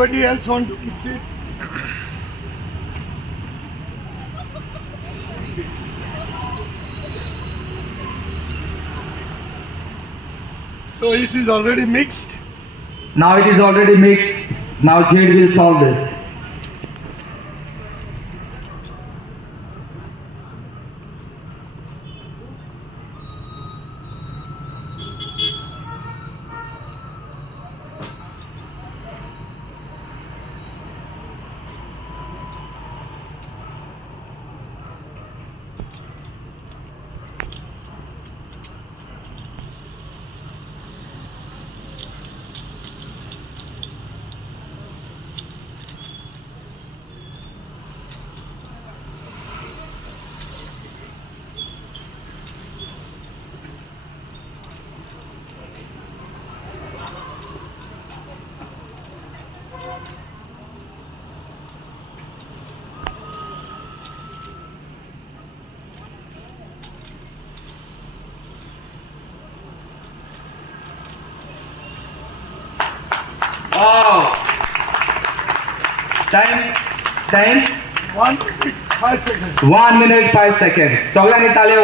Anybody else want to mix it? So it is already mixed. Now it is already mixed. Now Jade will solve this. Wow! Time? 1 minute 5 seconds. 1 minute 5 seconds. सगळ्यांनी ताली